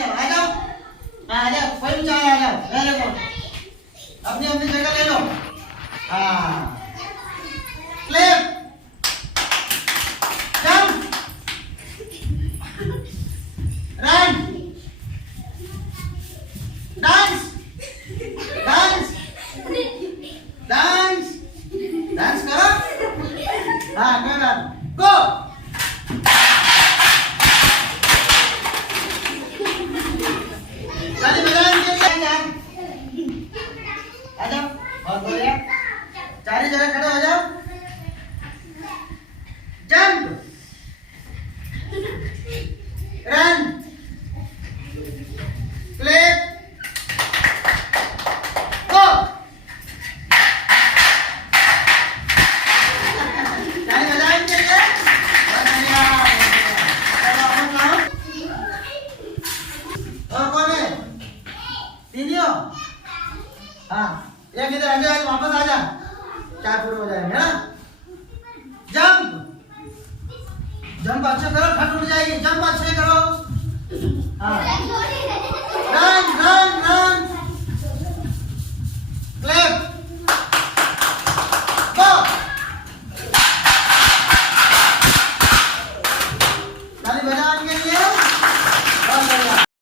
जाओ आ जाओ, हाँ आ जाओ, कोई ऊंचा आ जाओ, वेरी गुड, अपनी अपनी जगह ले लो, हाँ clip, jump, run, dance, dance, dance, dance करो, हाँ कोई बात, गो, ताली बजाने के लिए आ जाओ, बहुत बढ़िया, चारों जगह खड़े हो जाओ, जंप, रन, क्लिप, गो, ताली बजाने के लिए, बहुत बढ़िया, चलो अब आओ, और कौन है? तीनियों, हाँ एक इधर आगे आगे वापस आ जा, 4 पूरे हो जाएंगे ना, जंप, जंप अच्छे करो, फट उठ जाएगी, जंप अच्छे करो, हाँ